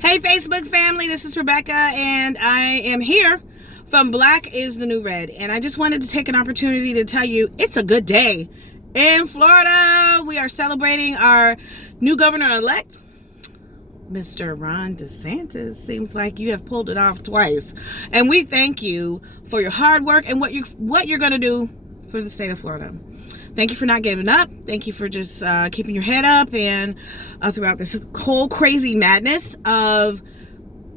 Hey, Facebook family, this is Rebecca, and I am here from Black is the New Red. And I just wanted to take an opportunity to tell you it's a good day in Florida. We are celebrating our new governor-elect, Mr. Ron DeSantis. Seems like you have pulled it off twice. And we thank you for your hard work and what you're going to do for the state of Florida. Thank you for not giving up. Thank you for just keeping your head up and throughout this whole crazy madness of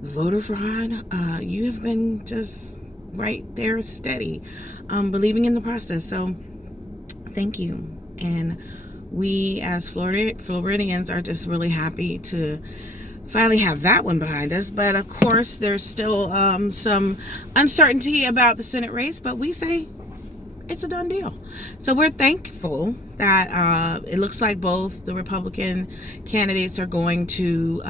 voter fraud. You have been just right there steady, believing in the process. So thank you. And we as Floridians are just really happy to finally have that one behind us. But of course, there's still some uncertainty about the Senate race, but we say it's a done deal. So we're thankful that it looks like both the Republican candidates are going to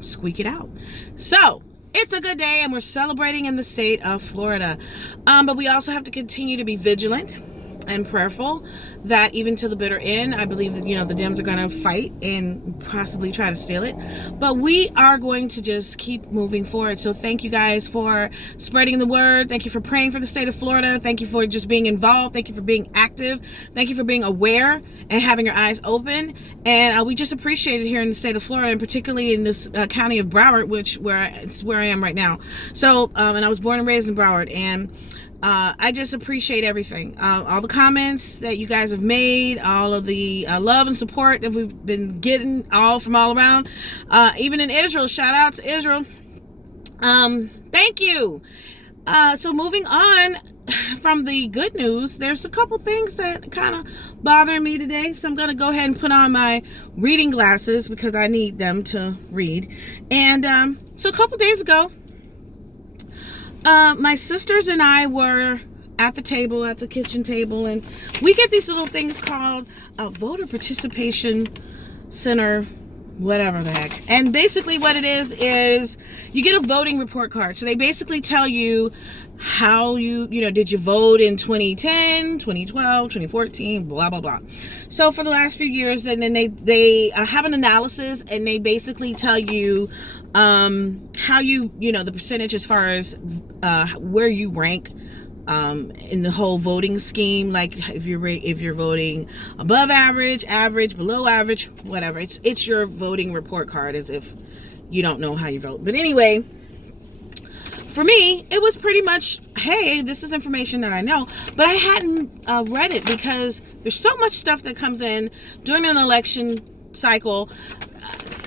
squeak it out. So it's a good day, and we're celebrating in the state of Florida. But we also have to continue to be vigilant and prayerful that even to the bitter end, I believe that, the Dems are going to fight and possibly try to steal it. But we are going to just keep moving forward. So thank you guys for spreading the word. Thank you for praying for the state of Florida. Thank you for just being involved. Thank you for being active. Thank you for being aware and having your eyes open. And we just appreciate it here in the state of Florida, and particularly in this county of Broward, it's where I am right now. So, and I was born and raised in Broward, and I just appreciate everything. All the comments that you guys have made, all of the love and support that we've been getting from all around. Even in Israel, shout out to Israel. Thank you. So moving on from the good news, there's a couple things that kind of bother me today. So I'm going to go ahead and put on my reading glasses because I need them to read. And so a couple days ago, my sisters and I were at the kitchen table, and we get these little things called a voter participation center, whatever the heck. And basically what it is you get a voting report card. So they basically tell you how did you vote in 2010, 2012, 2014, blah, blah, blah. So for the last few years, and then they have an analysis, and they basically tell you how the percentage as far as where you rank in the whole voting scheme, like if you're voting above average, below average, whatever. It's your voting report card, as if you don't know how you vote. But anyway, for me, it was pretty much, hey, this is information that I know, but I hadn't read it because there's so much stuff that comes in during an election cycle.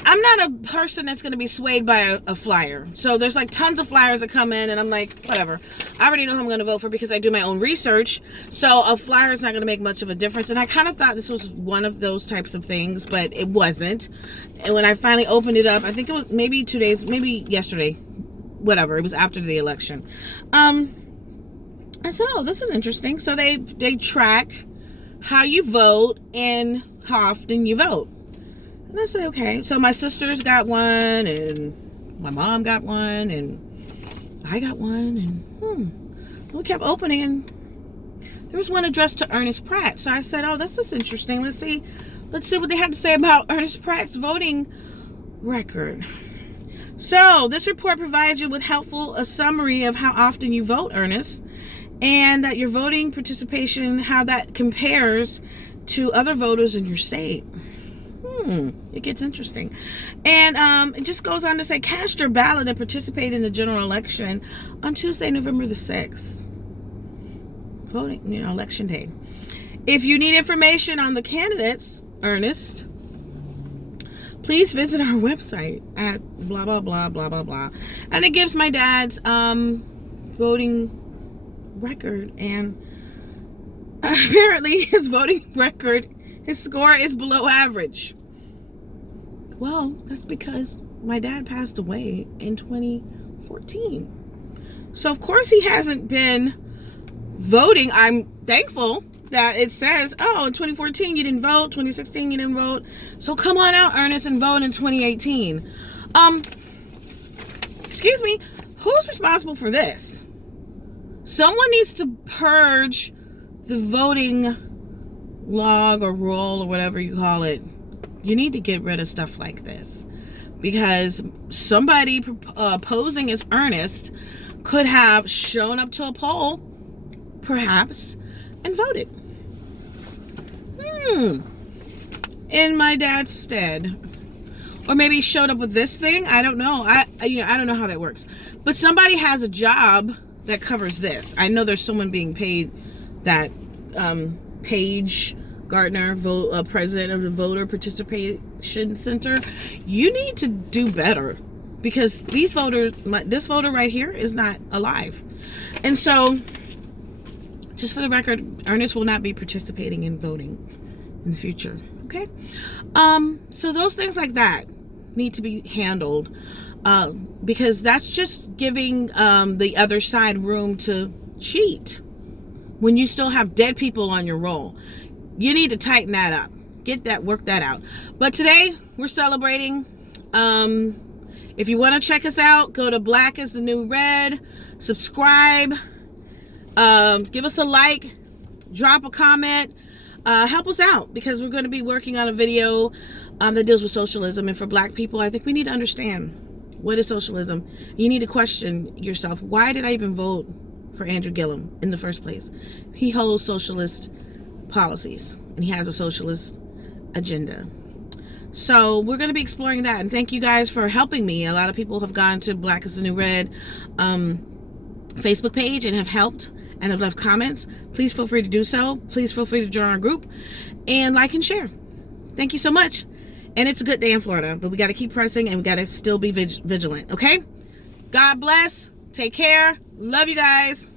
I'm not a person that's going to be swayed by a flyer. So there's like tons of flyers that come in, and I'm like, whatever. I already know who I'm going to vote for because I do my own research. So a flyer is not going to make much of a difference. And I kind of thought this was one of those types of things, but it wasn't. And when I finally opened it up, I think it was maybe 2 days, maybe yesterday, whatever. It was after the election. I said, oh, this is interesting. So they track how you vote and how often you vote. And I said, okay. So my sisters got one, and my mom got one, and I got one, and we kept opening, and there was one addressed to Ernest Pratt. So I said, oh, this is interesting. Let's see what they have to say about Ernest Pratt's voting record. So this report provides you with a summary of how often you vote, Ernest, and that your voting participation, how that compares to other voters in your state. It gets interesting. And it just goes on to say, cast your ballot and participate in the general election on Tuesday, November the 6th. Voting, election day. If you need information on the candidates, Ernest, please visit our website at blah, blah, blah, blah, blah, blah. And it gives my dad's voting record. And apparently his voting record, his score is below average. Well, that's because my dad passed away in 2014. So, of course, he hasn't been voting. I'm thankful that it says, oh, in 2014 you didn't vote, 2016 you didn't vote. So come on out, Ernest, and vote in 2018. Excuse me, who's responsible for this? Someone needs to purge the voting log or roll or whatever you call it. You need to get rid of stuff like this, because somebody posing as Ernest could have shown up to a poll, perhaps, and voted in my dad's stead. Or maybe showed up with this thing. I don't know. I don't know how that works. But somebody has a job that covers this. I know there's someone being paid that Paige Gardner, president of the Voter Participation Center. You need to do better, because these voters, this voter right here is not alive. And so, just for the record, Ernest will not be participating in voting in the future. Okay? So those things like that need to be handled, because that's just giving the other side room to cheat when you still have dead people on your roll. You need to tighten that up. Work that out. But today we're celebrating. If you want to check us out, go to Black is the New Red, subscribe, give us a like, drop a comment, help us out, because we're going to be working on a video that deals with socialism. And for Black people, I think we need to understand what is socialism. You need to question yourself. Why did I even vote for Andrew Gillum in the first place? He holds socialist policies and he has a socialist agenda. So we're going to be exploring that, and thank you guys for helping me. A lot of people have gone to Black is the New Red Facebook page and have helped and have left comments. Please feel free to do so. Please feel free to join our group and like and share. Thank you so much. And it's a good day in Florida, but we got to keep pressing and we got to still be vigilant. Okay? God bless. Take care. Love you guys.